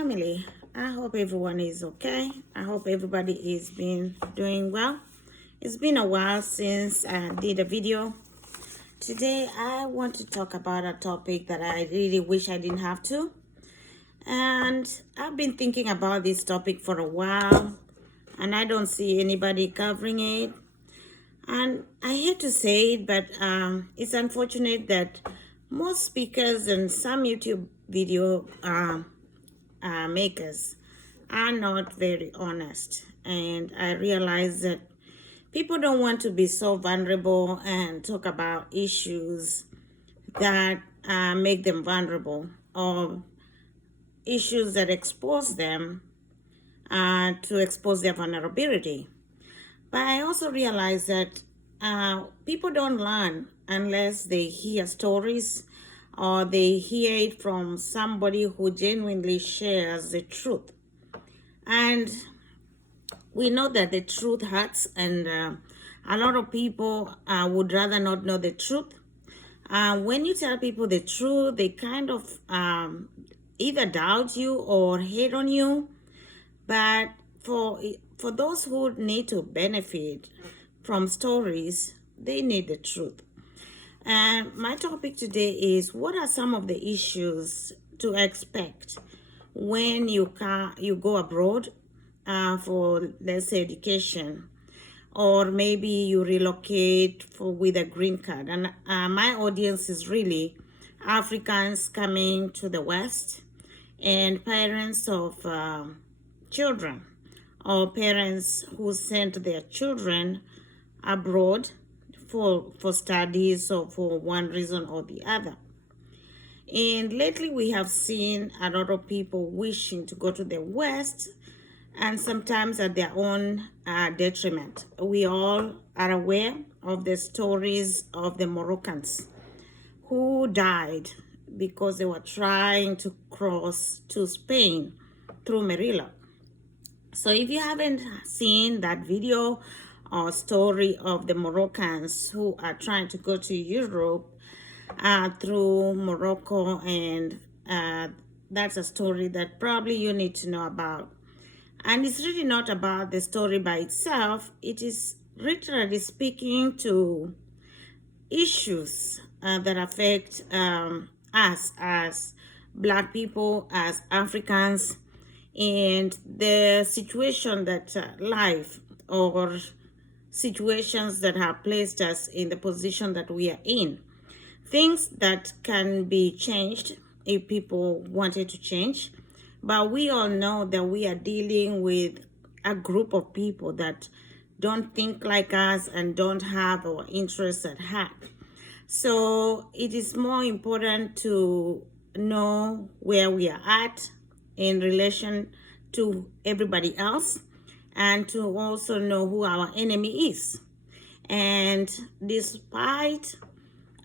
family. I hope everyone is okay. I hope everybody is been doing well. It's been a while since I did a video. Today I want to talk about a topic that I really wish I didn't have to. And I've been thinking about this topic for a while and I don't see anybody covering it. And I hate to say it, but it's unfortunate that most speakers and some YouTube video makers are not very honest. And I realize that people don't want to be so vulnerable and talk about issues that make them vulnerable or issues that expose them to expose their vulnerability. But I also realize that people don't learn unless they hear stories or they hear it from somebody who genuinely shares the truth. And we know that the truth hurts, and a lot of people would rather not know the truth. When you tell people the truth, they kind of either doubt you or hate on you. But for those who need to benefit from stories, they need the truth. And my topic today is, what are some of the issues to expect when you go abroad for, let's say, education, or maybe you relocate with a green card. And my audience is really Africans coming to the West and parents of children, or parents who sent their children abroad for studies or for one reason or the other. And lately we have seen a lot of people wishing to go to the West, and sometimes at their own detriment. We all are aware of the stories of the Moroccans who died because they were trying to cross to Spain through Merilla. So if you haven't seen that video or story of the Moroccans who are trying to go to Europe through Morocco, and that's a story that probably you need to know about. And it's really not about the story by itself. It is literally speaking to issues that affect us as Black people, as Africans, and the situation that life or situations that have placed us in the position that we are in. Things that can be changed if people wanted to change. But we all know that we are dealing with a group of people that don't think like us and don't have our interests at heart. So it is more important to know where we are at in relation to everybody else, and to also know who our enemy is. And despite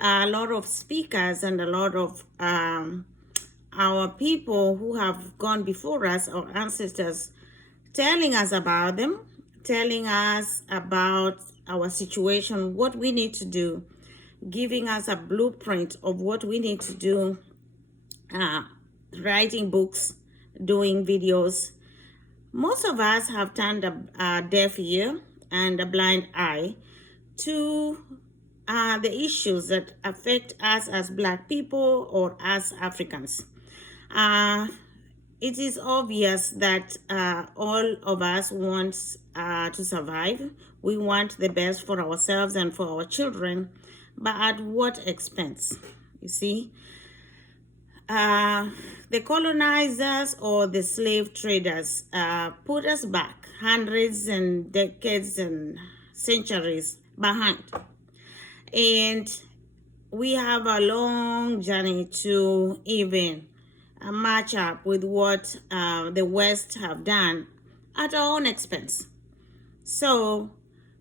a lot of speakers and a lot of our people who have gone before us, our ancestors, telling us about them, telling us about our situation, what we need to do, giving us a blueprint of what we need to do, writing books, doing videos. Most of us have turned a deaf ear and a blind eye to the issues that affect us as Black people or as Africans. It is obvious that all of us want to survive. We want the best for ourselves and for our children, but at what expense? You see, the colonizers or the slave traders put us back hundreds and decades and centuries behind. And we have a long journey to even match up with what the West have done at our own expense. So,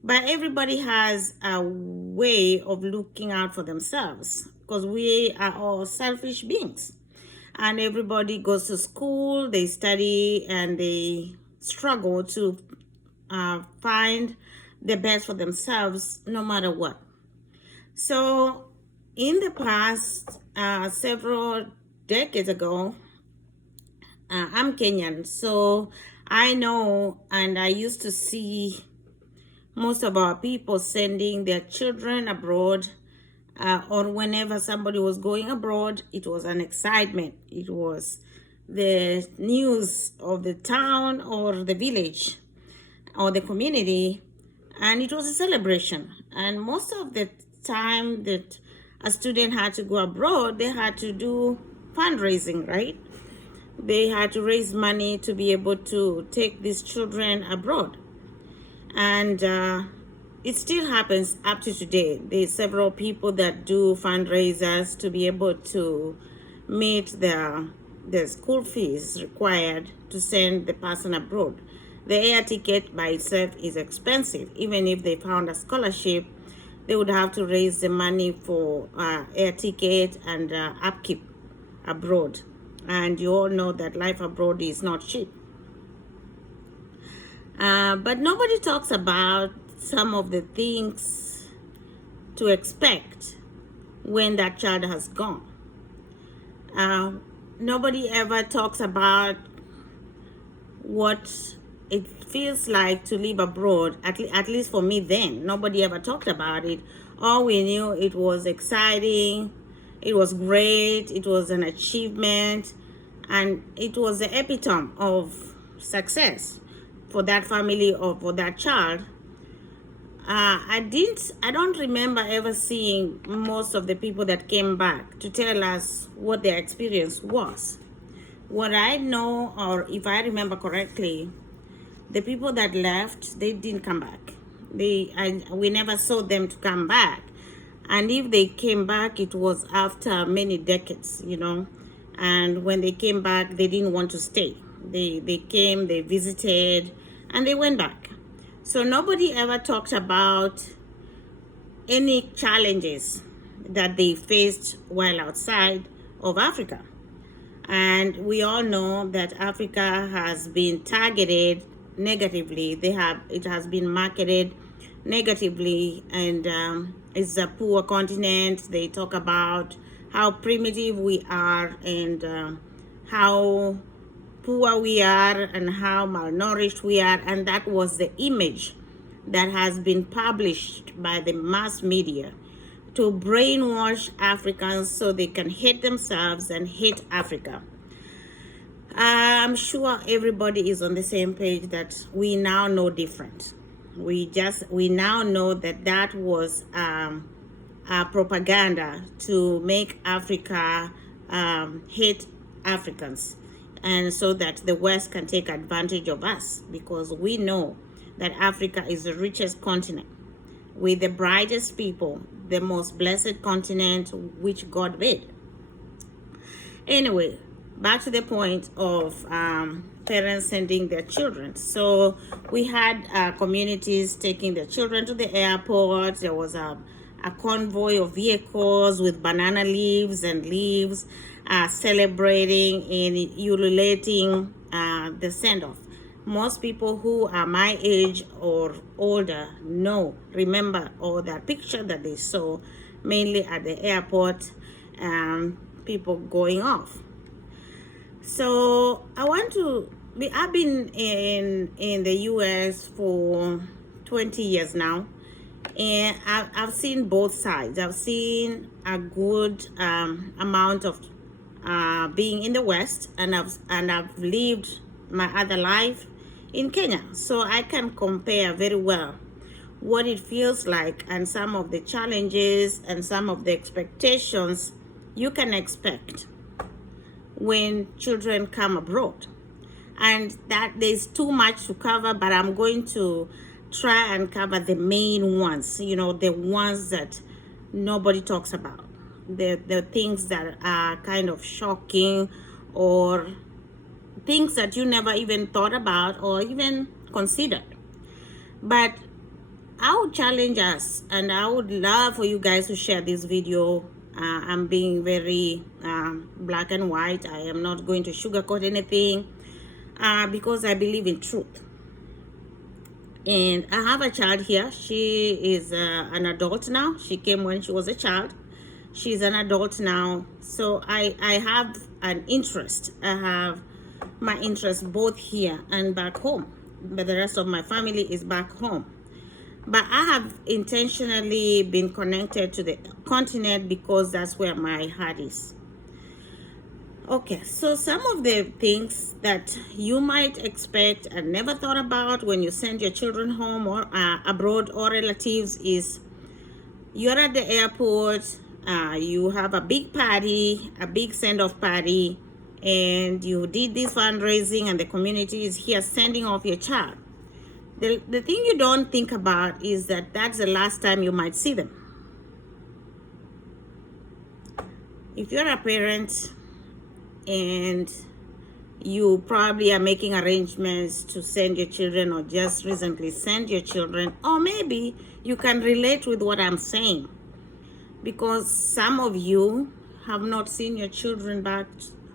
but everybody has a way of looking out for themselves, because we are all selfish beings. And everybody goes to school, they study, and they struggle to find the best for themselves no matter what. So in the past, several decades ago, I'm Kenyan, so I know, and I used to see most of our people sending their children abroad, or whenever somebody was going abroad, it was an excitement. It was the news of the town or the village or the community, and it was a celebration. And most of the time that a student had to go abroad, they had to do fundraising, right? They had to raise money to be able to take these children abroad. And it still happens up to today. There's several people that do fundraisers to be able to meet the school fees required to send the person abroad. The air ticket by itself is expensive. Even if they found a scholarship, they would have to raise the money for air ticket and upkeep abroad. And you all know that life abroad is not cheap. But nobody talks about some of the things to expect when that child has gone. Nobody ever talks about what it feels like to live abroad, at least for me then. Nobody ever talked about it. All we knew, it was exciting, it was great, it was an achievement, and it was the epitome of success for that family or for that child. I don't remember ever seeing most of the people that came back to tell us what their experience was. What I know, or if I remember correctly, the people that left, they didn't come back. We never saw them to come back. And if they came back, it was after many decades, And when they came back, they didn't want to stay. They came, they visited, and they went back. So nobody ever talked about any challenges that they faced while outside of Africa. And we all know that Africa has been targeted negatively. It has been marketed negatively, and it's a poor continent. They talk about how primitive we are, and how poor we are, and how malnourished we are. And that was the image that has been published by the mass media to brainwash Africans so they can hate themselves and hate Africa. I'm sure everybody is on the same page that we now know different. We now know that was propaganda to make Africa hate Africans, and so that the West can take advantage of us, because we know that Africa is the richest continent with the brightest people, the most blessed continent which God made. Anyway, back to the point of parents sending their children. So we had communities taking their children to the airport. There was a convoy of vehicles with banana leaves and leaves, celebrating and ululating the send-off. Most people who are my age or older remember all that picture that they saw, mainly at the airport, people going off. So I've been in the US for 20 years now, and I've seen both sides. I've seen a good amount of being in the West, and I've lived my other life in Kenya, so I can compare very well what it feels like, and some of the challenges and some of the expectations you can expect when children come abroad. And that there's too much to cover, but I'm going to try and cover the main ones, the ones that nobody talks about, the things that are kind of shocking, or things that you never even thought about or even considered. But I would challenge us, and I would love for you guys to share this video. I'm being very black and white. I am not going to sugarcoat anything, because I believe in truth. And I have a child here. She is an adult now. She came when she was a child. She's an adult now. So I have an interest. I have my interest both here and back home, but the rest of my family is back home. But I have intentionally been connected to the continent because that's where my heart is. Okay, so some of the things that you might expect and never thought about when you send your children home or abroad or relatives is you're at the airport, you have a big party, a big send-off party, and you did this fundraising and the community is here sending off your child. The thing you don't think about is that that's the last time you might see them. If you're a parent and you probably are making arrangements to send your children or just recently send your children, or maybe you can relate with what I'm saying because some of you have not seen your children back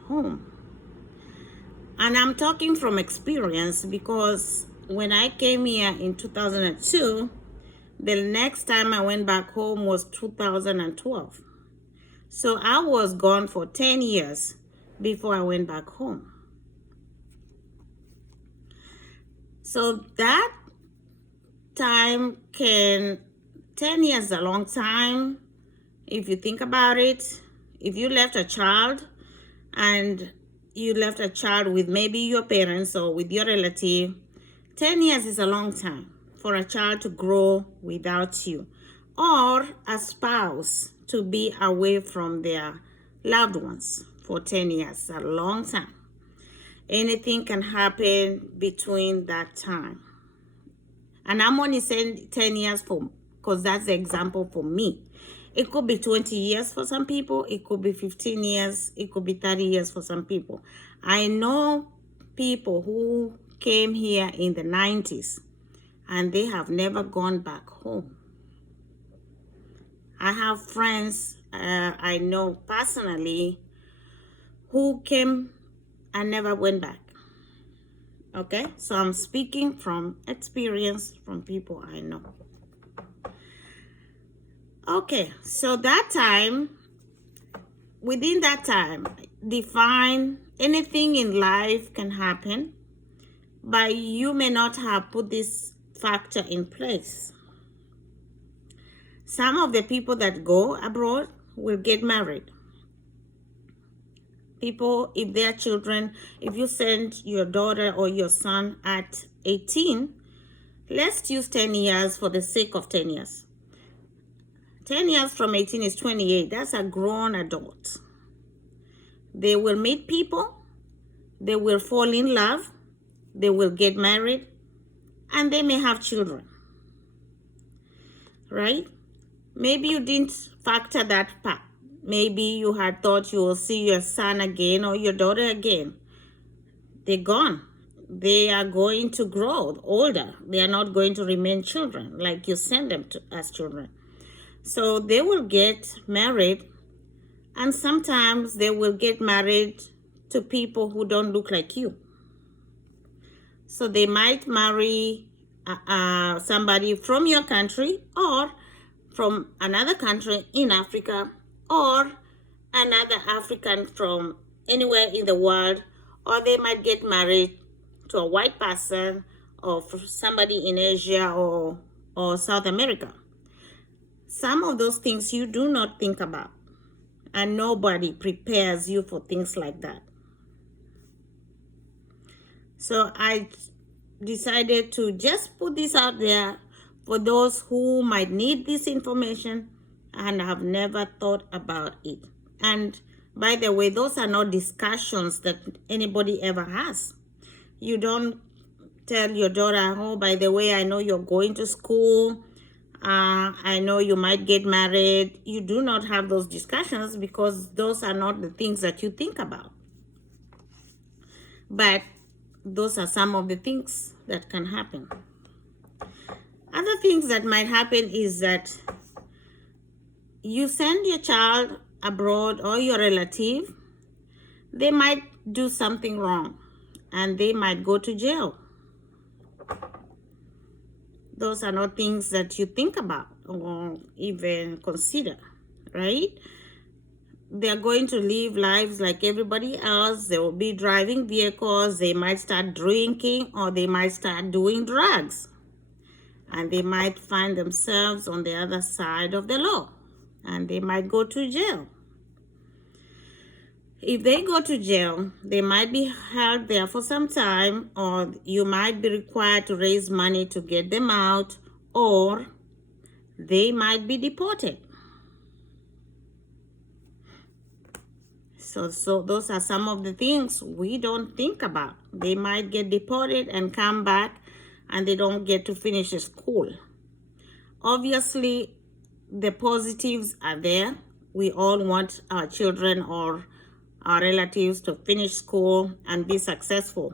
home. And I'm talking from experience because when I came here in 2002, the next time I went back home was 2012. So I was gone for 10 years before I went back home. So that time 10 years is a long time if you think about it. If you left a child and you left a child with maybe your parents or with your relative, 10 years is a long time for a child to grow without you, or a spouse to be away from their loved ones for 10 years. A long time. Anything can happen between that time. And I'm only saying 10 years because that's the example for me. It could be 20 years for some people. It could be 15 years. It could be 30 years for some people. I know people who came here in the 90s and they have never gone back home. I have friends I know personally who came and never went back. Okay, so I'm speaking from experience from people I know. Okay, so that time, within that time, define anything in life can happen, but you may not have put this factor in place. Some of the people that go abroad will get married. People, if their children, if you send your daughter or your son at 18, let's use 10 years for the sake of 10 years. 10 years from 18 is 28. That's a grown adult. They will meet people. They will fall in love. They will get married. And they may have children. Right? Maybe you didn't factor that part. Maybe you had thought you will see your son again or your daughter again. They're gone. They are going to grow older. They are not going to remain children like you send them to as children. So they will get married, and sometimes they will get married to people who don't look like you. So they might marry somebody from your country or from another country in Africa, or another African from anywhere in the world, or they might get married to a white person or somebody in Asia or South America. Some of those things you do not think about, and nobody prepares you for things like that. So I decided to just put this out there for those who might need this information and have never thought about it. And by the way, those are not discussions that anybody ever has. You don't tell your daughter, oh, by the way, I know you're going to school. I know you might get married. You do not have those discussions because those are not the things that you think about. But those are some of the things that can happen. Other things that might happen is that you send your child abroad or your relative, they might do something wrong and they might go to jail. Those are not things that you think about or even consider, right? they're going to live lives like everybody else. They will be driving vehicles. They might start drinking, or they might start doing drugs. And they might find themselves on the other side of the law. And they might go to jail. If they go to jail, they might be held there for some time, or you might be required to raise money to get them out, or they might be deported. So those are some of the things we don't think about. They might get deported and come back, and they don't get to finish school. Obviously, the positives are there. We all want our children or our relatives to finish school and be successful.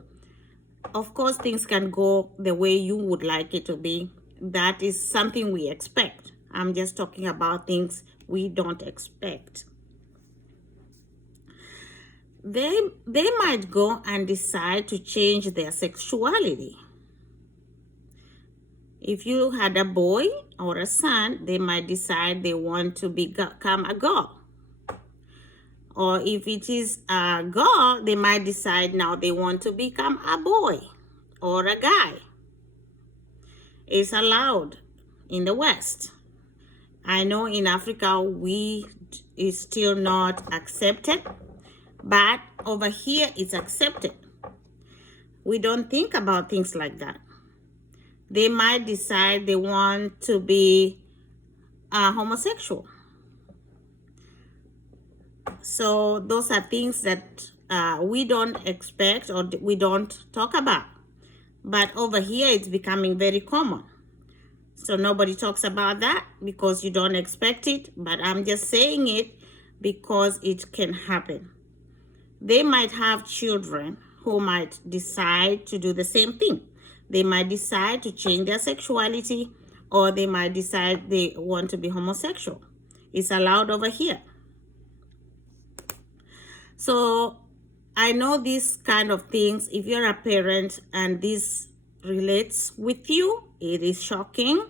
Of course, things can go the way you would like it to be. That is something we expect. I'm just talking about things we don't expect. They might go and decide to change their sexuality. If you had a boy or a son, they might decide they want to become a girl. Or if it is a girl, they might decide now they want to become a boy or a guy. It's allowed in the West. I know in Africa it's still not accepted, but over here it's accepted. We don't think about things like that. They might decide they want to be homosexual. So those are things that we don't expect or we don't talk about. But over here, it's becoming very common. So nobody talks about that because you don't expect it. But I'm just saying it because it can happen. They might have children who might decide to do the same thing. They might decide to change their sexuality, or they might decide they want to be homosexual. It's allowed over here. So I know these kind of things, if you're a parent and this relates with you, it is shocking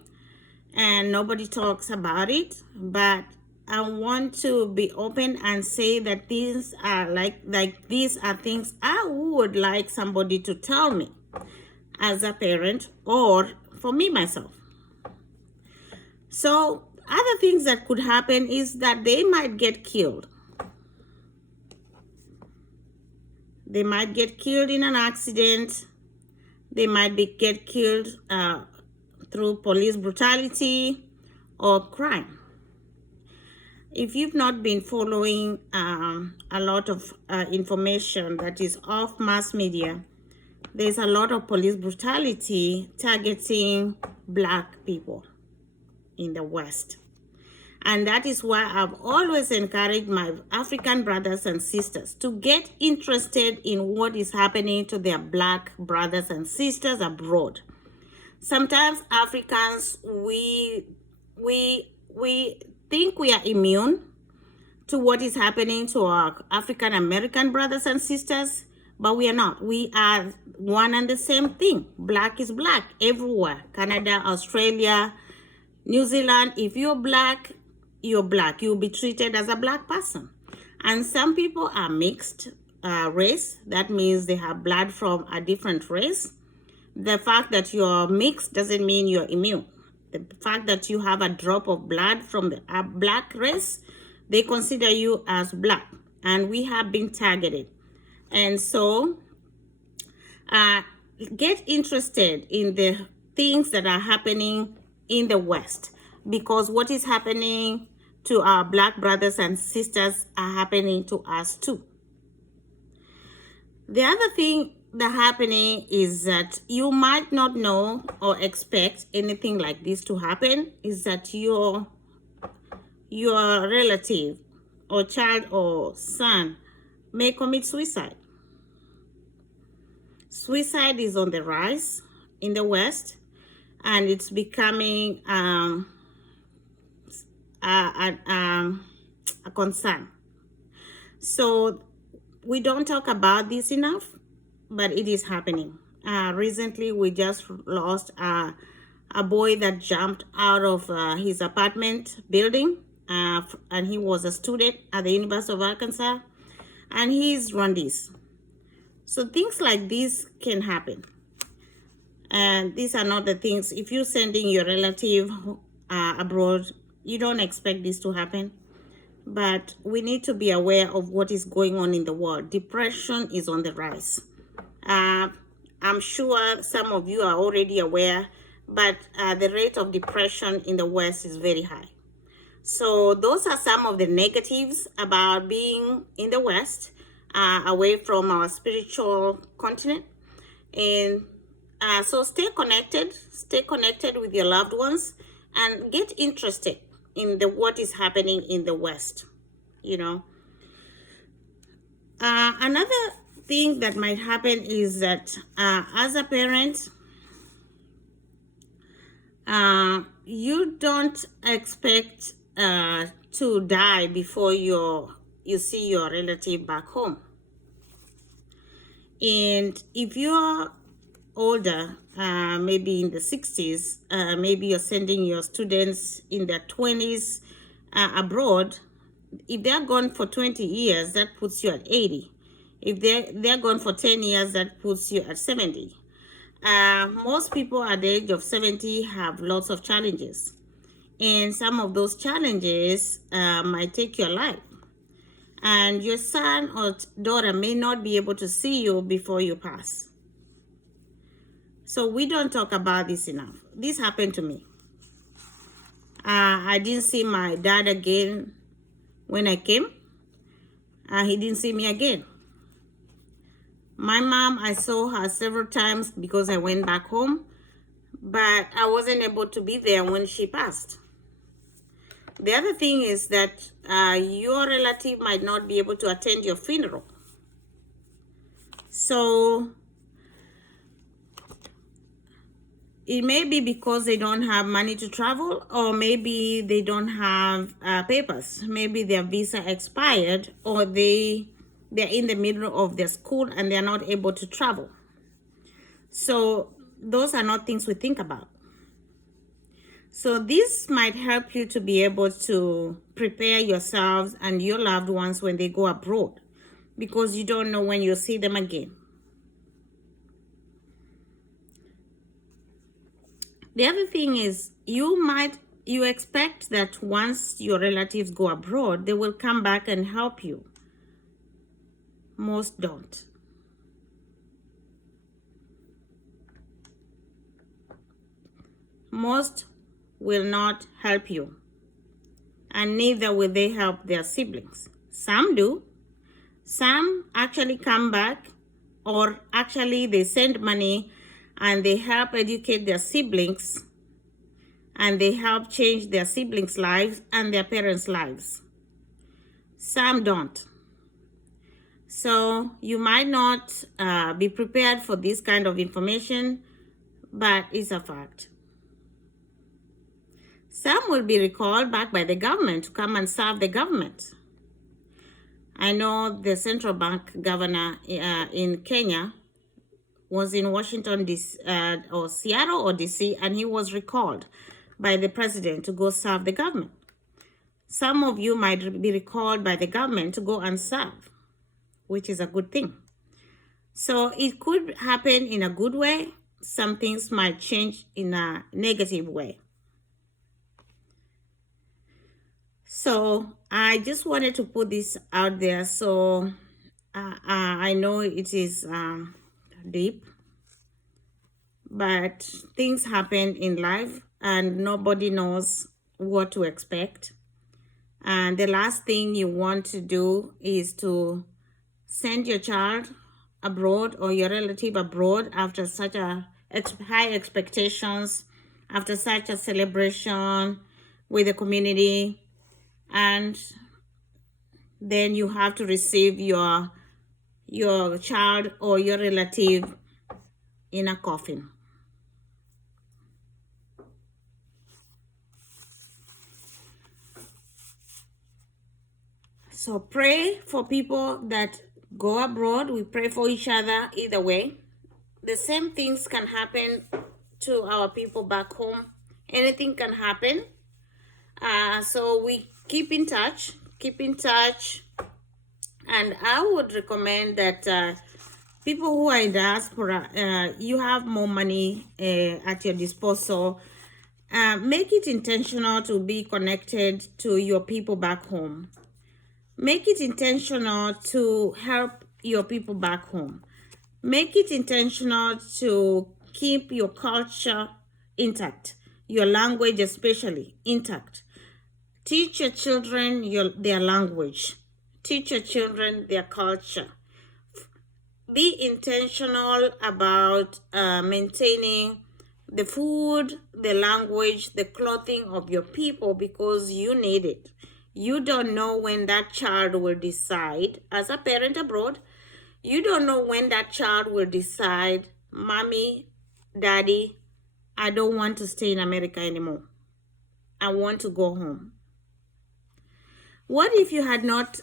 and nobody talks about it. But I want to be open and say that these are these are things I would like somebody to tell me as a parent or for me myself. So other things that could happen is that they might get killed. They might get killed in an accident. They might get killed through police brutality or crime. If you've not been following a lot of information that is off mass media, there's a lot of police brutality targeting Black people in the West. And that is why I've always encouraged my African brothers and sisters to get interested in what is happening to their Black brothers and sisters abroad. Sometimes Africans, we think we are immune to what is happening to our African American brothers and sisters, but we are not. We are one and the same thing. Black is Black everywhere. Canada, Australia, New Zealand. If you're Black, you're Black. You'll be treated as a Black person. And some people are mixed race. That means they have blood from a different race. The fact that you're mixed doesn't mean you're immune. The fact that you have a drop of blood from the Black race, they consider you as Black. And we have been targeted. And so get interested in the things that are happening in the West, because what is happening to our Black brothers and sisters are happening to us too. The other thing that's happening is that you might not know or expect anything like this to happen, is that your relative or child or son may commit suicide. Suicide is on the rise in the West, and it's becoming a concern. So we don't talk about this enough, but it is happening. Recently, we just lost a boy that jumped out of his apartment building and he was a student at the University of Arkansas, and he's run this. So things like this can happen. And these are not the things, if you're sending your relative abroad, you don't expect this to happen. But we need to be aware of what is going on in the world. Depression is on the rise. I'm sure some of you are already aware, but the rate of depression in the West is very high. So those are some of the negatives about being in the West, away from our spiritual continent. And so stay connected with your loved ones, and get interested in what is happening in the West. Another thing that might happen is that as a parent, you don't expect to die before you see your relative back home. And if you're older, maybe in the 60s, maybe you're sending your students in their 20s abroad. If they're gone for 20 years, that puts you at 80. If they're gone for 10 years, that puts you at 70. Most people at the age of 70 have lots of challenges. And some of those challenges might take your life. And your son or daughter may not be able to see you before you pass. So we don't talk about this enough. This happened to me. I didn't see my dad again when I came. He didn't see me again. My mom, I saw her several times because I went back home, but I wasn't able to be there when she passed. The other thing is that your relative might not be able to attend your funeral. So it may be because they don't have money to travel, or maybe they don't have papers. Maybe their visa expired, or they're in the middle of their school and they're not able to travel. So those are not things we think about. So this might help you to be able to prepare yourselves and your loved ones when they go abroad, because you don't know when you'll see them again. The other thing is, you expect that once your relatives go abroad, they will come back and help you. Most don't. Most will not help you, and neither will they help their siblings. Some do. Some actually come back, or actually they send money and they help educate their siblings, and they help change their siblings' lives and their parents' lives. Some don't. So you might not be prepared for this kind of information, but it's a fact. Some will be recalled back by the government to come and serve the government. I know the central bank governor in Kenya was in Washington, D.C., or Seattle or D.C., and he was recalled by the president to go serve the government. Some of you might be recalled by the government to go and serve, which is a good thing. So it could happen in a good way. Some things might change in a negative way. So I just wanted to put this out there. So I know it is deep, but things happen in life and nobody knows what to expect. And the last thing you want to do is to send your child abroad or your relative abroad after such a high expectations, after such a celebration with the community, and then you have to receive your child or your relative in a coffin. So pray for people that go abroad. We pray for each other either way. The same things can happen to our people back home. Anything can happen. So we keep in touch. Keep in touch. And I would recommend that people who are in diaspora, you have more money at your disposal. Make it intentional to be connected to your people back home. Make it intentional to help your people back home. Make it intentional to keep your culture intact, your language especially intact. Teach your children their language. Teach your children their culture. Be intentional about maintaining the food, the language, the clothing of your people because you need it. You don't know when that child will decide, as a parent abroad, you don't know when that child will decide, Mommy, Daddy, I don't want to stay in America anymore. I want to go home. What if you had not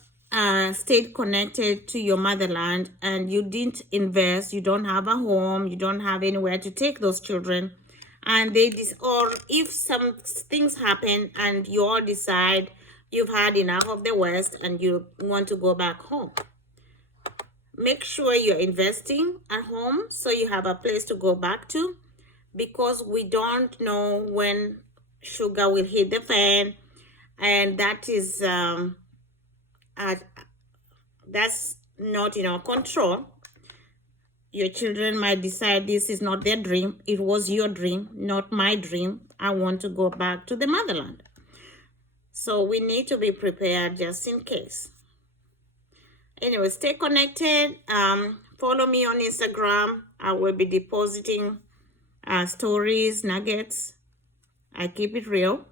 stayed connected to your motherland and you didn't invest, you don't have a home, you don't have anywhere to take those children, and or if some things happen and you all decide you've had enough of the West and you want to go back home, make sure you're investing at home so you have a place to go back to, because we don't know when sugar will hit the fan, and that is that's not in our control. Your children might decide this is not their dream. It was your dream, not my dream. I want to go back to the motherland. So we need to be prepared just in case. Anyway, stay connected. Follow me on Instagram. I will be depositing stories, nuggets. I keep it real.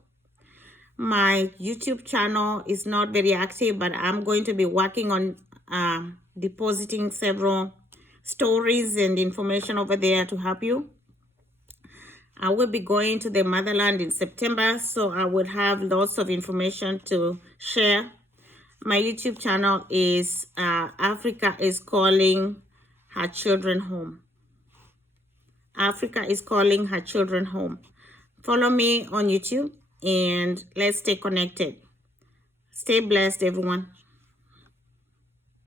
My YouTube channel is not very active, but I'm going to be working on depositing several stories and information over there to help you. I will be going to the motherland in September, so I would have lots of information to share. My YouTube channel is Africa is Calling Her Children Home. Africa is Calling Her Children Home. Follow me on YouTube and let's stay connected. Stay blessed, everyone.